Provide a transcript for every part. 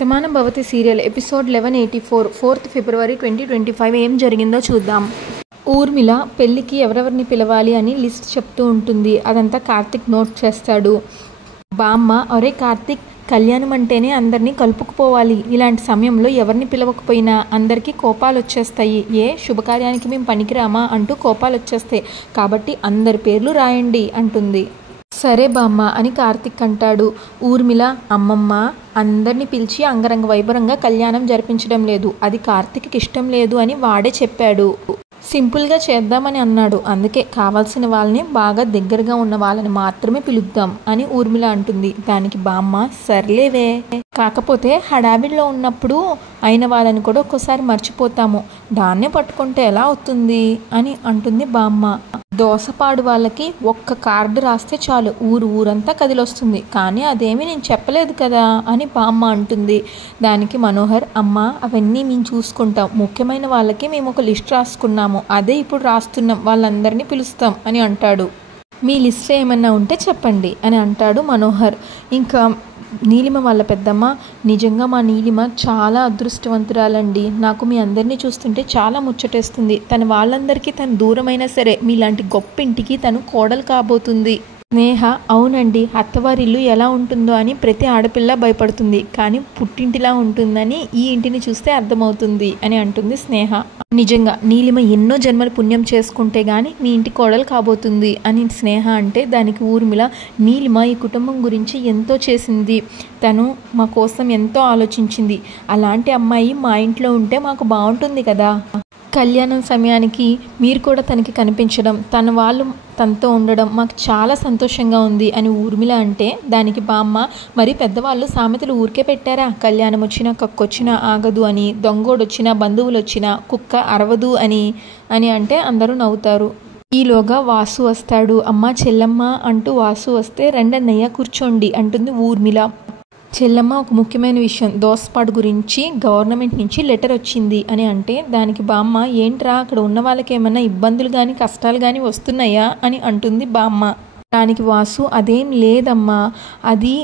Shatamanam Bhavati serial episode 1184 4th February 2025 ఏం జరిగిందో చూద్దాం. ఊర్మిళ పెళ్ళికి ఎవరెవరిని పిలవాలి అని లిస్ట్ చెప్తూ ఉంటుంది. అదంతా కార్తిక్ నోట్ చేస్తాడు. బామ్మ, ఒరే కార్తిక్, కళ్యాణం అంటేనే అందరినీ కలుపుకుపోవాలి. ఇలాంటి సమయంలో ఎవరిని పిలవకపోయినా అందరికీ కోపాలు వచ్చేస్తాయి. శుభకార్యానికి మేము పనికిరామా అంటూ కోపాలు వచ్చేస్తాయి. కాబట్టి అందరి పేర్లు రాయండి అంటుంది. సరే బామ్మ అని కార్తిక్ అంటాడు. ఊర్మిళ, అమ్మమ్మ, అందరినీ పిలిచి అంగరంగ వైభవంగా కళ్యాణం జరిపించడం లేదు, అది కార్తిక్కి ఇష్టం లేదు అని వాడే చెప్పాడు. సింపుల్గా చేద్దామని అన్నాడు. అందుకే కావాల్సిన వాళ్ళని, బాగా దగ్గరగా ఉన్న వాళ్ళని మాత్రమే పిలుద్దాం అని ఊర్మిళ అంటుంది. దానికి బామ్మ, సర్లేవే, కాకపోతే హడావిడిలో ఉన్నప్పుడు అయిన వాళ్ళని కూడా ఒక్కోసారి మర్చిపోతాము, దాన్నే పట్టుకుంటే ఎలా అవుతుంది అని అంటుంది బామ్మ. దోసపాడు వాళ్ళకి ఒక్క కార్డు రాస్తే చాలు, ఊరంతా కదిలొస్తుంది, కానీ అదేమీ నేను చెప్పలేదు కదా అని బామ్మ అంటుంది. దానికి మనోహర్, అమ్మ అవన్నీ మేము చూసుకుంటాం, ముఖ్యమైన వాళ్ళకి మేము ఒక లిస్ట్ రాసుకున్నాము, అదే ఇప్పుడు రాస్తున్నాం, వాళ్ళందరినీ పిలుస్తాం అని అంటాడు. మీ లిస్ట్లో ఏమన్నా ఉంటే చెప్పండి అని అంటాడు మనోహర్. ఇంకా నీలిమ వాళ్ళ పెద్దమ్మ, నిజంగా మా నీలిమ చాలా అదృష్టవంతురాలండి, నాకు మీ అందరినీ చూస్తుంటే చాలా ముచ్చటేస్తుంది. తన వాళ్ళందరికీ తను దూరమైనా సరే మీలాంటి గొప్ప ఇంటికి తను కోడలు కాబోతుంది. స్నేహ, అవునండి, అత్తవారిల్లు ఎలా ఉంటుందో అని ప్రతి ఆడపిల్ల భయపడుతుంది, కానీ పుట్టింటిలా ఉంటుందని ఈ ఇంటిని చూస్తే అర్థమవుతుంది అని అంటుంది స్నేహ. నిజంగా నీలిమ ఎన్నో జన్మల పుణ్యం చేసుకుంటే గానీ మీ ఇంటి కోడలు కాబోతుంది అని స్నేహ అంటే, దానికి ఊర్మిళ, నీలిమ ఈ కుటుంబం గురించి ఎంతో చేసింది, తను మా కోసం ఎంతో ఆలోచించింది, అలాంటి అమ్మాయి మా ఇంట్లో ఉంటే మాకు బాగుంటుంది కదా. కళ్యాణం సమయానికి మీరు కూడా తనకి కనిపించడం, తన వాళ్ళు తనతో ఉండడం మాకు చాలా సంతోషంగా ఉంది అని ఊర్మిళ అంటే, దానికి బామ్మ, మరి పెద్దవాళ్ళు సామెతలు ఊరికే పెట్టారా, కళ్యాణం వచ్చినా కక్కొచ్చినా ఆగదు అని, దొంగోడొచ్చినా బంధువులు వచ్చినా కుక్క అరవదు అని అంటే అందరూ నవ్వుతారు. ఈలోగా వాసు వస్తాడు. అమ్మ, చెల్లమ్మ అంటూ వాసు వస్తే, రెండన్నయ్య కూర్చోండి అంటుంది ఊర్మిళ. చెల్లమ్మ, ఒక ముఖ్యమైన విషయం, దోసపాడు గురించి గవర్నమెంట్ నుంచి లెటర్ వచ్చింది అని అంటే, దానికి బామ్మ, ఏంట్రా అక్కడ ఉన్న వాళ్ళకి ఏమన్నా ఇబ్బందులు కానీ కష్టాలు కానీ వస్తున్నాయా అని అంటుంది బామ్మ. దానికి వాసు, అదేం లేదమ్మా, అది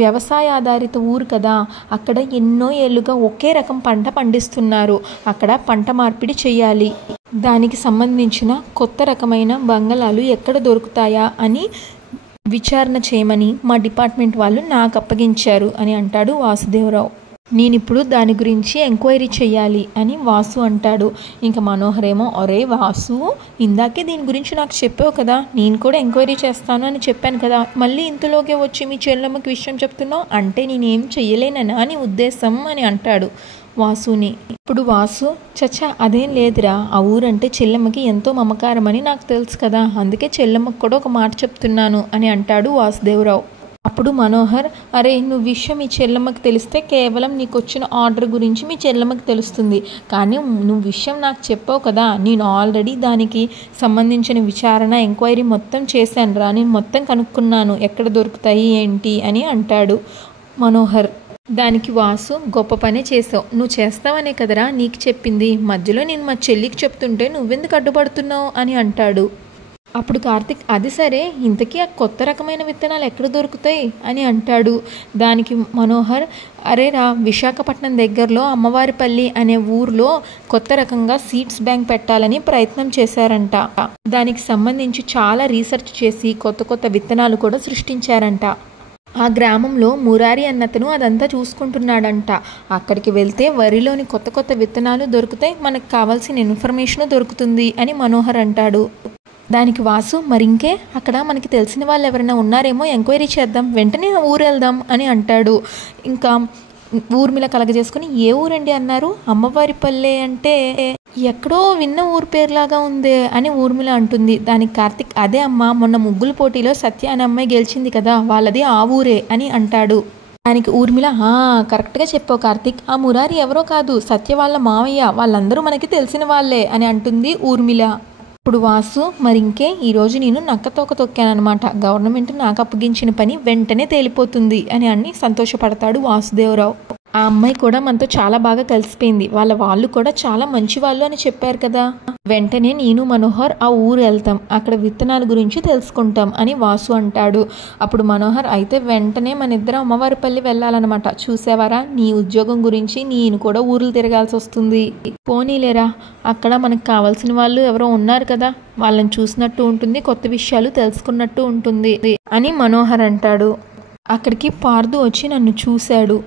వ్యవసాయ ఆధారిత ఊరు కదా, అక్కడ ఎన్నో ఏళ్ళుగా ఒకే రకం పంట పండిస్తున్నారు, అక్కడ పంట మార్పిడి చేయాలి, దానికి సంబంధించిన కొత్త రకమైన బంగాళాలు ఎక్కడ దొరుకుతాయా అని విచారణ చేయమని మా డిపార్ట్మెంట్ వాళ్ళు నాకు అప్పగించారు అని అంటాడు వాసుదేవరావు. నేనిప్పుడు దాని గురించి ఎంక్వైరీ చేయాలి అని వాసు అంటాడు. ఇంకా మనోహర్ ఏమో, ఒరే వాసు, ఇందాకే దీని గురించి నాకు చెప్పావు కదా, నేను కూడా ఎంక్వైరీ చేస్తాను అని చెప్పాను కదా, మళ్ళీ ఇంతలోకే వచ్చి మీ చెల్లెమ్మకి విషయం చెప్తున్నావు అంటే నేనేం చెయ్యలేననా అని ఉద్దేశం అని అంటాడు వాసుని. ఇప్పుడు వాసు, చచ్చా అదేం లేదురా, ఆ ఊరంటే చెల్లెమ్మకి ఎంతో మమకారం అని నాకు తెలుసు కదా, అందుకే చెల్లెమ్మకి కూడా ఒక మాట చెప్తున్నాను అని అంటాడు వాసుదేవరావు. అప్పుడు మనోహర్, అరే నువ్వు విషయం మీ చెల్లెమ్మకి తెలిస్తే కేవలం నీకు వచ్చిన ఆర్డర్ గురించి మీ చెల్లెమ్మకి తెలుస్తుంది, కానీ నువ్వు విషయం నాకు చెప్పావు కదా, నేను ఆల్రెడీ దానికి సంబంధించిన విచారణ ఎంక్వైరీ మొత్తం చేశాను రా, నేను మొత్తం కనుక్కున్నాను ఎక్కడ దొరుకుతాయి ఏంటి అని అంటాడు మనోహర్. దానికి వాసు, గొప్ప పనే చేసావు, నువ్వు చేస్తావనే కదరా నీకు చెప్పింది, మధ్యలో నేను మా చెల్లికి చెప్తుంటే నువ్వెందుకు అడ్డుపడుతున్నావు అని అంటాడు. అప్పుడు కార్తిక్, అది సరే, ఇంతకీ ఆ కొత్త రకమైన విత్తనాలు ఎక్కడ దొరుకుతాయి అని అంటాడు. దానికి మనోహర్, అరే రా, విశాఖపట్నం దగ్గరలో అమ్మవారిపల్లి అనే ఊర్లో కొత్త రకంగా సీడ్స్ బ్యాంక్ పెట్టాలని ప్రయత్నం చేశారంట, దానికి సంబంధించి చాలా రీసెర్చ్ చేసి కొత్త విత్తనాలు కూడా సృష్టించారంట. ఆ గ్రామంలో మురారి అన్నతను అదంతా చూసుకుంటున్నాడంట, అక్కడికి వెళ్తే వరిలోని కొత్త విత్తనాలు దొరుకుతాయి, మనకు కావాల్సిన ఇన్ఫర్మేషన్ దొరుకుతుంది అని మనోహర్ అంటాడు. దానికి వాసు, మరింకే అక్కడ మనకి తెలిసిన వాళ్ళు ఎవరైనా ఉన్నారేమో ఎంక్వైరీ చేద్దాం, వెంటనే ఊరు వెళ్దాం అని అంటాడు. ఇంకా ఊర్మిళ కలగజేసుకుని, ఏ ఊరండి అన్నారు, అమ్మవారిపల్లె అంటే ఎక్కడో విన్న ఊరు పేరులాగా ఉందే అని ఊర్మిళ అంటుంది. దానికి కార్తిక్, అదే అమ్మ, మొన్న ముగ్గుల పోటీలో సత్య అనే అమ్మాయి గెలిచింది కదా, వాళ్ళది ఆ ఊరే అని అంటాడు. దానికి ఊర్మిళ, కరెక్ట్గా చెప్పావు కార్తిక్, ఆ మురారి ఎవరో కాదు, సత్య వాళ్ళ మావయ్య, వాళ్ళందరూ మనకి తెలిసిన వాళ్ళే అని అంటుంది ఊర్మిళ. ఇప్పుడు వాసు, మరింకే ఈరోజు నేను నక్కతోక తొక్కానమాట, గవర్నమెంట్ నాకు అప్పగించిన పని వెంటనే తేలిపోతుంది అని సంతోషపడతాడు వాసుదేవరావు. ఆ అమ్మాయి కూడా మనతో చాలా బాగా కలిసిపోయింది, వాళ్ళు కూడా చాలా మంచి వాళ్ళు అని చెప్పారు కదా. వెంటనే నేను మనోహర్ ఆ ఊరు వెళ్తాం, అక్కడ విత్తనాల గురించి తెలుసుకుంటాం అని వాసు అంటాడు. అప్పుడు మనోహర్ అయితే వెంటనే మన ఇద్దరం అమ్మవారిపల్లి వెళ్ళాలన్నమాట. చూసేవారా, నీ ఉద్యోగం గురించి నేను కూడా ఊర్లు తిరగాల్సి వస్తుంది. పోనీలేరా, అక్కడ మనకు కావాల్సిన వాళ్ళు ఎవరో ఉన్నారు కదా, వాళ్ళని చూసినట్టు ఉంటుంది, కొత్త విషయాలు తెలుసుకున్నట్టు ఉంటుంది అని మనోహర్ అంటాడు. అక్కడికి పార్దు వచ్చి నన్ను చూశాడు,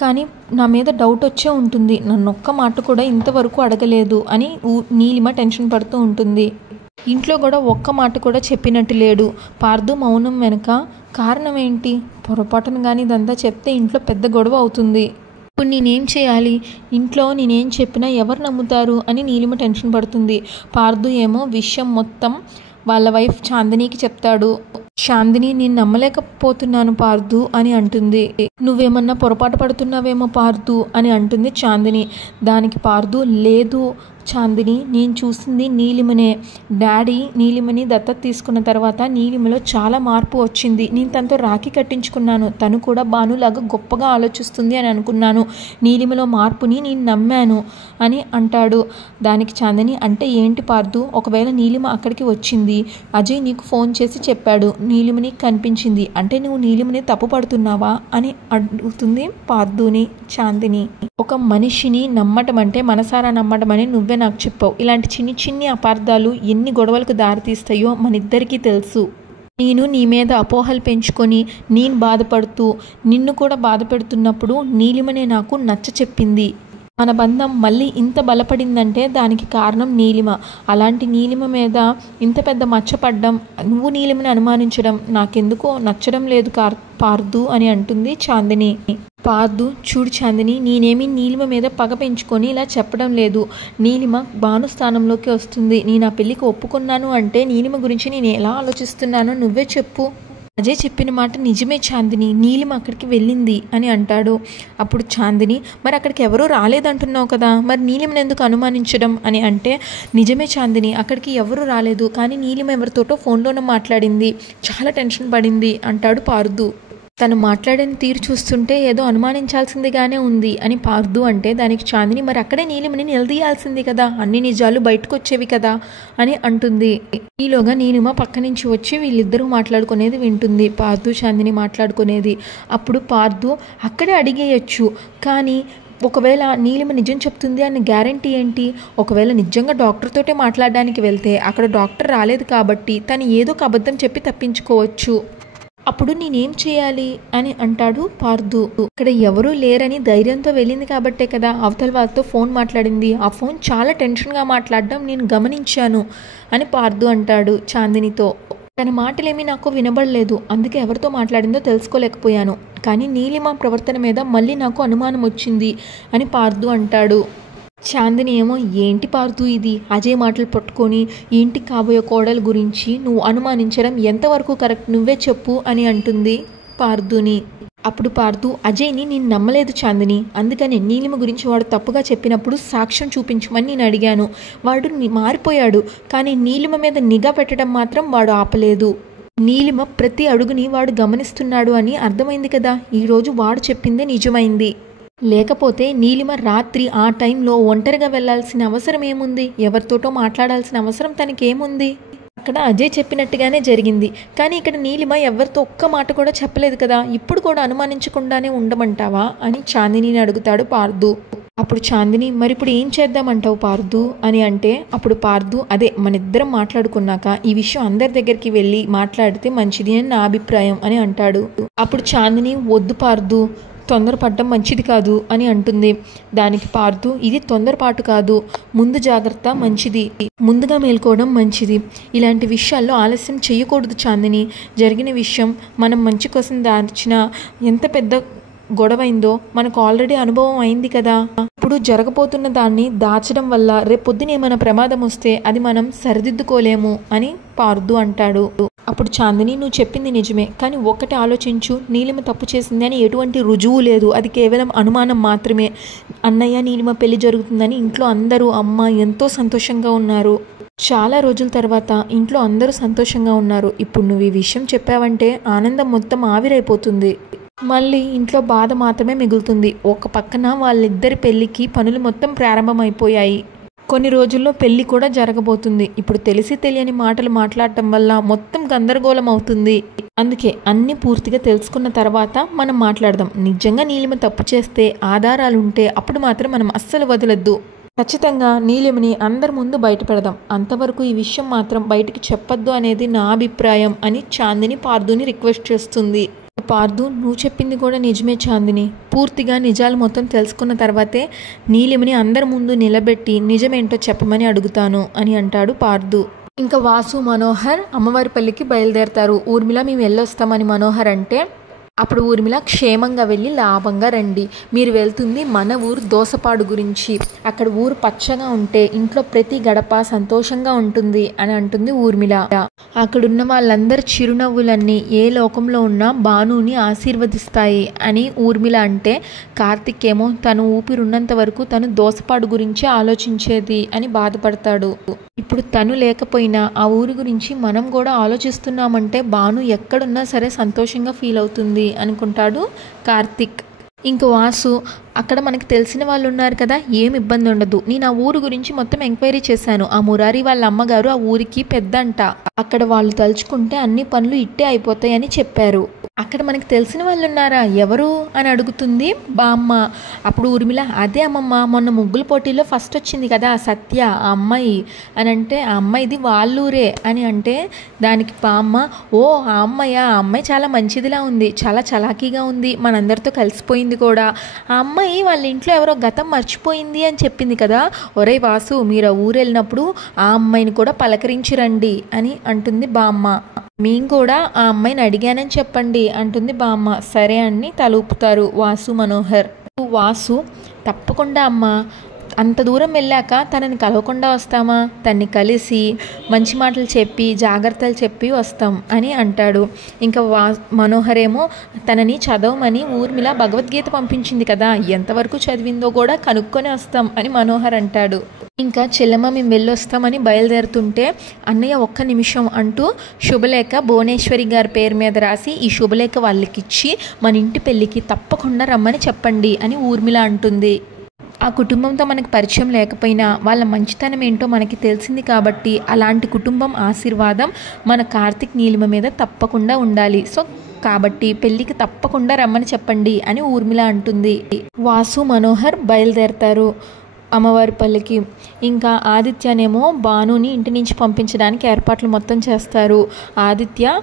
కానీ నా మీద డౌట్ వచ్చే ఉంటుంది, నన్ను ఒక్క మాట కూడా ఇంతవరకు అడగలేదు అని నీలిమ టెన్షన్ పడుతూ ఉంటుంది. ఇంట్లో కూడా ఒక్క మాట కూడా చెప్పినట్టు లేడు. పార్దు మౌనం వెనుక కారణం ఏంటి? పొరపాటును కానీ ఇదంతా చెప్తే ఇంట్లో పెద్ద గొడవ అవుతుంది. ఇప్పుడు నేనేం చేయాలి? ఇంట్లో నేనేం చెప్పినా ఎవరు నమ్ముతారు అని నీలిమ టెన్షన్ పడుతుంది. పార్దు ఏమో విషయం మొత్తం వాళ్ళ వైఫ్ చాందినికి చెప్తాడు. చాందిని, నేను నమ్మలేకపోతున్నాను పార్దు అని అంటుంది. నువ్వేమన్నా పొరపాటు పడుతున్నావేమో పార్దు అని అంటుంది చాందిని. దానికి పార్దు, లేదు చాందిని, నేను చూసింది నీలిమనే. డాడీ నీలిమని దత్తత తీసుకున్న తర్వాత నీలిమలో చాలా మార్పు వచ్చింది. నేను తనతో రాఖీ కట్టించుకున్నాను, తను కూడా భానులాగా గొప్పగా ఆలోచిస్తుంది అని అనుకున్నాను. నీలిమలో మార్పుని నేను నమ్మాను అని అంటాడు. దానికి చాందిని, అంటే ఏంటి పార్దు? ఒకవేళ నీలిమ అక్కడికి వచ్చింది, అజయ్ నీకు ఫోన్ చేసి చెప్పాడు, నీలిమని కనిపించింది అంటే నువ్వు నీలిమని తప్పు పడుతున్నావా అని అడుగుతుంది పార్దుని చాందిని. ఒక మనిషిని నమ్మటం అంటే మనసారా నమ్మటం అని నువ్వే నాకు చెప్పావు. ఇలాంటి చిన్ని చిన్ని అపార్థాలు ఎన్ని గొడవలకు దారితీస్తాయో మనిద్దరికీ తెలుసు. నేను నీ మీద అపోహలు పెంచుకొని నేను బాధపడుతూ నిన్ను కూడా బాధ పెడుతున్నప్పుడు నీలిమనే నాకు నచ్చ చెప్పింది. మన బంధం మళ్ళీ ఇంత బలపడిందంటే దానికి కారణం నీలిమ. అలాంటి నీలిమ మీద ఇంత పెద్ద మచ్చపడ్డం, నువ్వు నీలిమని అనుమానించడం నాకెందుకో నచ్చడం లేదు పార్దు అని అంటుంది చాందిని. పార్దు, చూడు చాందిని, నేనేమి నీలిమ మీద పగ పెంచుకొని ఇలా చెప్పడం లేదు. నీలిమ భాను స్థానంలోకి వస్తుంది. నేను ఆ పెళ్ళికి ఒప్పుకున్నాను అంటే నీలిమ గురించి నేను ఎలా ఆలోచిస్తున్నానో నువ్వే చెప్పు. అజయ్ చెప్పిన మాట నిజమే చాందిని, నీలిమ అక్కడికి వెళ్ళింది అని అంటాడు. అప్పుడు చాందిని, మరి అక్కడికి ఎవరూ రాలేదంటున్నావు కదా, మరి నీలిమని ఎందుకు అనుమానించడం అని అంటే, నిజమే చాందిని, అక్కడికి ఎవరూ రాలేదు, కానీ నీలిమ ఎవరితోటో ఫోన్లోనే మాట్లాడింది, చాలా టెన్షన్ పడింది అంటాడు పార్దు. తను మాట్లాడిన తీరు చూస్తుంటే ఏదో అనుమానించాల్సిందిగానే ఉంది అని పార్దు అంటే, దానికి చాందిని, మరి అక్కడే నీలిమని నిలదీయాల్సింది కదా, అన్ని నిజాలు బయటకు వచ్చేవి కదా అని అంటుంది. ఈలోగా నీలిమ పక్క నుంచి వచ్చి వీళ్ళిద్దరూ మాట్లాడుకునేది వింటుంది, పార్దు చాందిని మాట్లాడుకునేది. అప్పుడు పార్దు, అక్కడే అడిగేయచ్చు, కానీ ఒకవేళ నీలిమ నిజం చెప్తుంది అన్న గ్యారంటీ ఏంటి? ఒకవేళ నిజంగా డాక్టర్తోటే మాట్లాడడానికి వెళ్తే అక్కడ డాక్టర్ రాలేదు కాబట్టి తను ఏదో ఒక అబద్ధం చెప్పి తప్పించుకోవచ్చు. అప్పుడు నేనేం చేయాలి అని అంటాడు పార్దు. ఇక్కడ ఎవరూ లేరని ధైర్యంతో వెళ్ళింది కాబట్టే కదా అవతల వాళ్ళతో ఫోన్ మాట్లాడింది. ఆ ఫోన్ చాలా టెన్షన్గా మాట్లాడడం నేను గమనించాను అని పార్దు అంటాడు చాందినితో. తన మాటలేమీ నాకు వినబడలేదు, అందుకే ఎవరితో మాట్లాడిందో తెలుసుకోలేకపోయాను, కానీ నీలిమ ప్రవర్తన మీద మళ్ళీ నాకు అనుమానం వచ్చింది అని పార్దు అంటాడు. చాందిని ఏమో, ఏంటి పార్దు ఇది, అజయ్ మాటలు పట్టుకొని ఇంటికి కాబోయే కోడల గురించి నువ్వు అనుమానించడం ఎంతవరకు కరెక్ట్, నువ్వే చెప్పు అని అంటుంది పార్దుని. అప్పుడు పార్దు, అజయ్ని నేను నమ్మలేదు చాందిని, అందుకని నీలిమ గురించి వాడు తప్పుగా చెప్పినప్పుడు సాక్ష్యం చూపించమని నేను అడిగాను. వాడు మారిపోయాడు, కానీ నీలిమ మీద నిఘా పెట్టడం మాత్రం వాడు ఆపలేదు. నీలిమ ప్రతి అడుగుని వాడు గమనిస్తున్నాడు అని అర్థమైంది కదా, ఈరోజు వాడు చెప్పిందే నిజమైంది. లేకపోతే నీలిమ రాత్రి ఆ టైంలో ఒంటరిగా వెళ్లాల్సిన అవసరం ఏముంది? ఎవరితోటో మాట్లాడాల్సిన అవసరం తనకేముంది? అక్కడ అజయ్ చెప్పినట్టుగానే జరిగింది, కానీ ఇక్కడ నీలిమ ఎవరితో ఒక్క మాట కూడా చెప్పలేదు కదా, ఇప్పుడు కూడా అనుమానించకుండానే ఉండమంటావా అని చాందినిని అడుగుతాడు పార్దు. అప్పుడు చాందిని, మరి ఇప్పుడు ఏం చేద్దామంటావు పార్దు అని అంటే, అప్పుడు పార్దు, అదే మనిద్దరం మాట్లాడుకున్నాక ఈ విషయం అందరి దగ్గరికి వెళ్ళి మాట్లాడితే మంచిది అని నా అభిప్రాయం అని అంటాడు. అప్పుడు చాందిని, వద్దు పార్దు, తొందరపడడం మంచిది కాదు అని అంటుంది. దానికి పార్దు, ఇది తొందరపాటు కాదు, ముందు జాగ్రత్త మంచిది, ముందుగా మేల్కోవడం మంచిది, ఇలాంటి విషయాల్లో ఆలస్యం చేయకూడదు చాందిని. జరిగిన విషయం మనం మంచి కోసం దాచిన ఎంత పెద్ద గొడవైందో మనకు ఆల్రెడీ అనుభవం అయింది కదా, ఇప్పుడు జరగబోతున్న దాన్ని దాచడం వల్ల రేపొద్దున ఏమైనా ప్రమాదం వస్తే అది మనం సరిదిద్దుకోలేము అని పార్దు అంటాడు. అప్పుడు చాందిని, నువ్వు చెప్పింది నిజమే, కానీ ఒక్కటి ఆలోచించు, నీలిమ తప్పు చేసింది అని ఎటువంటి రుజువు లేదు, అది కేవలం అనుమానం మాత్రమే. అన్నయ్య నీలిమ పెళ్లి జరుగుతుందని ఇంట్లో అందరూ, అమ్మ ఎంతో సంతోషంగా ఉన్నారు. చాలా రోజుల తర్వాత ఇంట్లో అందరూ సంతోషంగా ఉన్నారు. ఇప్పుడు నువ్వు ఈ విషయం చెప్పావంటే ఆనందం మొత్తం ఆవిరైపోతుంది. మళ్ళీ ఇంట్లో బాధ మాత్రమే మిగులుతుంది. ఒక పక్కన వాళ్ళిద్దరి పెళ్ళికి పనులు మొత్తం ప్రారంభమైపోయాయి. కొన్ని రోజుల్లో పెళ్లి కూడా జరగబోతుంది. ఇప్పుడు తెలిసి తెలియని మాటలు మాట్లాడటం వల్ల మొత్తం గందరగోళం అవుతుంది. అందుకే అన్నీ పూర్తిగా తెలుసుకున్న తర్వాత మనం మాట్లాడదాం. నిజంగా నీలిమ తప్పు చేస్తే ఆధారాలుంటే అప్పుడు మాత్రం మనం అస్సలు వదలొద్దు. ఖచ్చితంగా నీలిమని అందరి ముందు బయట పెడదాం. అంతవరకు ఈ విషయం మాత్రం బయటికి చెప్పొద్దు అనేది నా అభిప్రాయం అని చాందిని పార్థుని రిక్వెస్ట్ చేస్తుంది. పార్థు, నువ్వు చెప్పింది కూడా నిజమే చాందిని. పూర్తిగా నిజాలు మొత్తం తెలుసుకున్న తర్వాతే నీలిమని అందరి ముందు నిలబెట్టి నిజమేంటో చెప్పమని అడుగుతాను అని అంటాడు పార్థు. ఇంకా వాసు, మనోహర్ అమ్మవారి పల్లికి బయలుదేరతారు. ఊర్మిళ, మేము వెళ్ళొస్తామని మనోహర్ అంటే అప్పుడు ఊర్మిళ, క్షేమంగా వెళ్ళి లాభంగా రండి. మీరు వెళ్తుంది మన ఊరు దోసపాడు గురించి. అక్కడ ఊరు పచ్చగా ఉంటే ఇంట్లో ప్రతి గడప సంతోషంగా ఉంటుంది అని అంటుంది ఊర్మిళ. అక్కడున్న వాళ్ళందరి చిరునవ్వులన్నీ ఏ లోకంలో ఉన్నా భానుని ఆశీర్వదిస్తాయి అని ఊర్మిళ అంటే, కార్తిక్ ఏమో తను ఊపిరున్నంత వరకు తను దోసపాడు గురించి ఆలోచించేది అని బాధపడతాడు. ఇప్పుడు తను లేకపోయినా ఆ ఊరి గురించి మనం కూడా ఆలోచిస్తున్నామంటే భాను ఎక్కడున్నా సరే సంతోషంగా ఫీల్ అవుతుంది అనుకుంటాడు కార్తిక్. ఇంక వాసు, అక్కడ మనకు తెలిసిన వాళ్ళు ఉన్నారు కదా, ఏం ఇబ్బంది ఉండదు. నేను ఆ ఊరు గురించి మొత్తం ఎంక్వైరీ చేశాను. ఆ మురారి వాళ్ళ అమ్మగారు ఆ ఊరికి పెద్ద అంట. అక్కడ వాళ్ళు తలుచుకుంటే అన్ని పనులు ఇట్టే అయిపోతాయని చెప్పారు. అక్కడ మనకు తెలిసిన వాళ్ళు ఉన్నారా, ఎవరు అని అడుగుతుంది బామ్మ. అప్పుడు ఊర్మిళ, అదే అమ్మమ్మ, మొన్న ముగ్గుల పోటీలో ఫస్ట్ వచ్చింది కదా సత్య, ఆ అమ్మాయి అని అంటే, ఆ అమ్మాయిది వాళ్ళూరే అని అంటే దానికి బామ్మ, ఓ ఆ అమ్మాయి, ఆ అమ్మాయి చాలా మంచిదిలా ఉంది, చాలా చలాకీగా ఉంది, మనందరితో కలిసిపోయింది కూడా. ఆ అమ్మాయి వాళ్ళ ఇంట్లో ఎవరో గతం మర్చిపోయింది అని చెప్పింది కదా. ఒరే వాసు, మీరు ఆ ఊరు వెళ్ళినప్పుడు ఆ అమ్మాయిని కూడా పలకరించి రండి అని అంటుంది బామ్మ. మేము కూడా ఆ అమ్మాయిని అడిగానని చెప్పండి అంటుంది బామ్మ. సరే అని తలూపుతారు వాసు, మనోహర్. వాసు, తప్పకుండా అమ్మ, అంత దూరం వెళ్ళాక తనని కలవకుండా వస్తామా, తన్ని కలిసి మంచి మాటలు చెప్పి జాగ్రత్తలు చెప్పి వస్తాం అని అంటాడు. ఇంకా మనోహర్ ఏమో, తనని చదవమని ఊర్మిళ భగవద్గీత పంపించింది కదా, ఎంతవరకు చదివిందో కూడా కనుక్కొని వస్తాం అని మనోహర్ అంటాడు. ఇంకా చెల్లెమ్మ, మేము వెళ్ళొస్తామని బయలుదేరుతుంటే అన్నయ్య ఒక్క నిమిషం అంటూ శుభలేఖ భువనేశ్వరి గారి పేరు మీద రాసి ఈ శుభలేఖ వాళ్ళకిచ్చి మన ఇంటి పెళ్ళికి తప్పకుండా రమ్మని చెప్పండి అని ఊర్మిళ అంటుంది. ఆ కుటుంబంతో మనకు పరిచయం లేకపోయినా వాళ్ళ మంచితనం ఏంటో మనకి తెలిసింది కాబట్టి అలాంటి కుటుంబం ఆశీర్వాదం మన కార్తిక్, నీలిమ మీద తప్పకుండా ఉండాలి. సో కాబట్టి పెళ్ళికి తప్పకుండా రమ్మని చెప్పండి అని ఊర్మిళ అంటుంది. వాసు, మనోహర్ బయలుదేరతారు అమ్మవారి పల్లికి. ఇంకా ఆదిత్యనేమో భానుని ఇంటి నుంచి పంపించడానికి ఏర్పాట్లు మొత్తం చేస్తారు. ఆదిత్య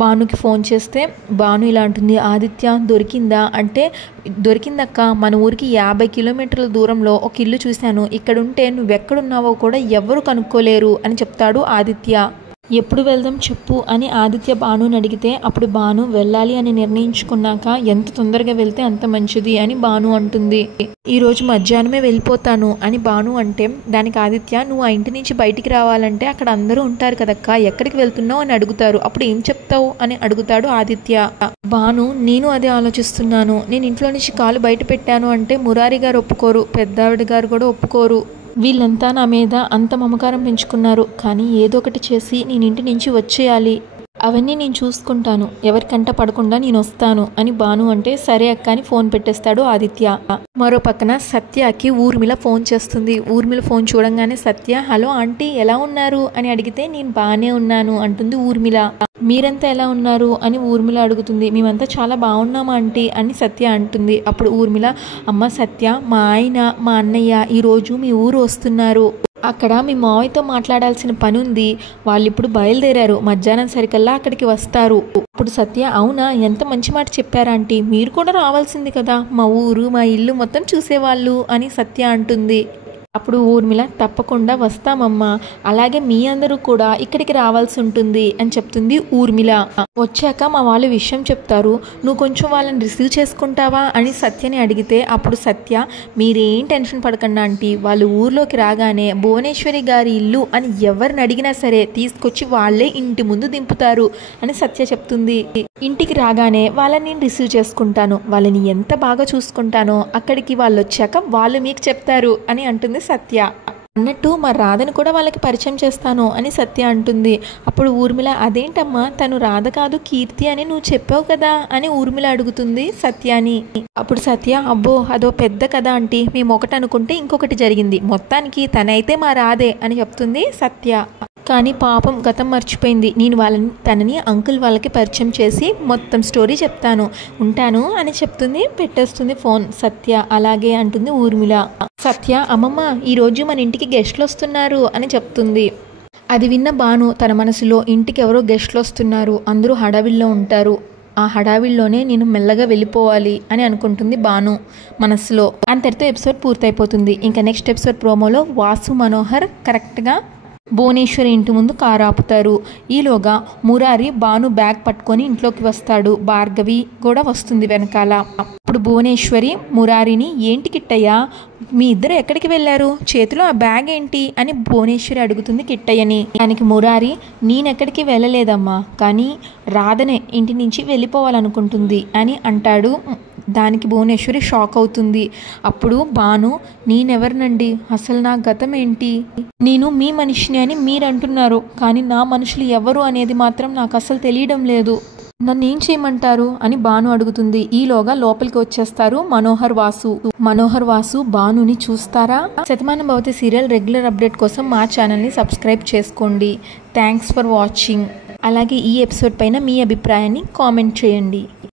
భానుకి ఫోన్ చేస్తే భాను ఇలా అంటుంది, ఆదిత్య దొరికిందా అంటే, దొరికిందక్క, మన ఊరికి 50 కిలోమీటర్ల దూరంలో ఒక ఇల్లు చూశాను, ఇక్కడుంటే నువ్వెక్కడున్నావో కూడా ఎవ్వరు కనుక్కోలేరు అని చెప్తాడు ఆదిత్య. ఎప్పుడు వెళ్దాం చెప్పు అని ఆదిత్య భానుని అడిగితే అప్పుడు భాను వెళ్ళాలి అని నిర్ణయించుకున్నాక ఎంత తొందరగా వెళ్తే అంత మంచిది అని భాను అంటుంది. ఈరోజు మధ్యాహ్నమే వెళ్ళిపోతాను అని భాను అంటే దానికి ఆదిత్య, నువ్వు ఆ ఇంటి నుంచి బయటికి రావాలంటే అక్కడ అందరూ ఉంటారు కదక్క, ఎక్కడికి వెళ్తున్నావు అని అడుగుతారు, అప్పుడు ఏం చెప్తావు అని అడుగుతాడు ఆదిత్య. భాను, నేను అదే ఆలోచిస్తున్నాను, నేను ఇంట్లో నుంచి కాలు బయట పెట్టాను అంటే మురారి గారు ఒప్పుకోరు, పెద్దావిడ గారు కూడా ఒప్పుకోరు. వీళ్ళంతా నా మీద అంత మమకారం పెంచుకున్నారు, కానీ ఏదో ఒకటి చేసి నేను ఇంటి నుంచి వచ్చేయాలి, అవన్నీ నేను చూసుకుంటాను, ఎవరికంట పడకుండా నేను వస్తాను అని భాను అంటే సరే అక్క అని ఫోన్ పెట్టేస్తాడు ఆదిత్య. మరో పక్కన సత్యకి ఊర్మిళ ఫోన్ చేస్తుంది. ఊర్మిళ ఫోన్ చూడంగానే సత్య, హలో ఆంటీ ఎలా ఉన్నారు అని అడిగితే నేను బాగానే ఉన్నాను అంటుంది ఊర్మిళ. మీరంతా ఎలా ఉన్నారు అని ఊర్మిళ అడుగుతుంది. మేమంతా చాలా బాగున్నామా ఆంటీ అని సత్య అంటుంది. అప్పుడు ఊర్మిళ, అమ్మ సత్య, మా ఆయన మా అన్నయ్య ఈరోజు మీ ఊరు వస్తున్నారు, అక్కడ మీ మావయ్యతో మాట్లాడాల్సిన పని ఉంది, వాళ్ళు ఇప్పుడు బయలుదేరారు, మధ్యాహ్నం సరికల్లా అక్కడికి వస్తారు. ఇప్పుడు సత్య, అవునా, ఎంత మంచి మాట చెప్పారా ఆంటీ, మీరు కూడా రావాల్సింది కదా, మా ఊరు మా ఇల్లు మొత్తం చూసేవాళ్ళు అని సత్య అంటుంది. అప్పుడు ఊర్మిళ, తప్పకుండా వస్తామమ్మా, అలాగే మీ అందరూ కూడా ఇక్కడికి రావాల్సి ఉంటుంది అని చెప్తుంది ఊర్మిళ. వచ్చాక మా వాళ్ళు విషయం చెప్తారు, నువ్వు కొంచెం వాళ్ళని రిసీవ్ చేసుకుంటావా అని సత్యని అడిగితే అప్పుడు సత్య, మీరేం టెన్షన్ పడకండి ఆంటీ, వాళ్ళు ఊర్లోకి రాగానే భువనేశ్వరి గారి ఇల్లు అని ఎవరిని అడిగినా సరే తీసుకొచ్చి వాళ్ళే ఇంటి ముందు దింపుతారు అని సత్య చెప్తుంది. ఇంటికి రాగానే వాళ్ళని నేను రిసీవ్ చేసుకుంటాను, వాళ్ళని ఎంత బాగా చూసుకుంటానో అక్కడికి వాళ్ళు వచ్చాక వాళ్ళు మీకు చెప్తారు అని అంటుంది సత్య. అన్నట్టు మా రాధని కూడా వాళ్ళకి పరిచయం చేస్తాను అని సత్య అంటుంది. అప్పుడు ఊర్మిళ అదేంటమ్మా తను రాధ కాదు కీర్తి అని నువ్వు చెప్పావు కదా అని ఊర్మిళ అడుగుతుంది సత్యాని. అప్పుడు సత్య అబ్బో అదో పెద్ద కథ ఆంటీ, మేము ఒకటి అనుకుంటే ఇంకొకటి జరిగింది, మొత్తానికి తనైతే మా రాధే అని చెప్తుంది సత్య. కానీ పాపం గతం మర్చిపోయింది, నేను తనని అంకుల్ వాళ్ళకి పరిచయం చేసి మొత్తం స్టోరీ చెప్తాను, ఉంటాను అని చెప్తుంది. పెట్టేస్తుంది ఫోన్ సత్య. అలాగే అంటుంది ఊర్మిళ. సత్య అమ్మమ్మ ఈరోజు మన ఇంటికి గెస్ట్లు వస్తున్నారు అని చెప్తుంది. అది విన్న భాను తన మనసులో ఇంటికి ఎవరో గెస్ట్లు వస్తున్నారు, అందరూ హడావిల్లో ఉంటారు, ఆ హడావిల్లోనే నేను మెల్లగా వెళ్ళిపోవాలి అని అనుకుంటుంది భాను మనసులో. అంతటితో ఎపిసోడ్ పూర్తయిపోతుంది. ఇంకా నెక్స్ట్ ఎపిసోడ్ ప్రోమోలో వాసు మనోహర్ కరెక్ట్గా భువనేశ్వరి ఇంటి ముందు కారు ఆపుతారు. ఈలోగా మురారి భాను బ్యాగ్ పట్టుకొని ఇంట్లోకి వస్తాడు. భార్గవి కూడా వస్తుంది వెనకాల. అప్పుడు భువనేశ్వరి మురారిని ఏంటి కిట్టయ్య మీ ఇద్దరు ఎక్కడికి వెళ్ళారు, చేతిలో ఆ బ్యాగ్ ఏంటి అని భువనేశ్వరి అడుగుతుంది కిట్టయ్యని. దానికి మురారి నేనెక్కడికి వెళ్ళలేదమ్మా, కానీ రాధనే ఇంటి నుంచి వెళ్ళిపోవాలనుకుంటుంది అని అంటాడు. దానికి భువనేశ్వరి షాక్ అవుతుంది. అప్పుడు భాను నేనెవరినండి, అసలు నా గతం ఏంటి, నేను మీ మనిషిని అని మీరు అంటున్నారు, కానీ నా మనుషులు ఎవరు అనేది మాత్రం నాకు అసలు తెలియడం లేదు, నన్ను ఏం చేయమంటారు అని భాను అడుగుతుంది. ఈలోగా లోపలికి వచ్చేస్తారు మనోహర్ వాసు భానుని చూస్తారా. Shatamanam Bhavati serial regular update కోసం మా ఛానల్ని సబ్స్క్రైబ్ చేసుకోండి. Thanks for watching. అలాగే ఈ ఎపిసోడ్ పైన మీ అభిప్రాయాన్ని కామెంట్ చేయండి.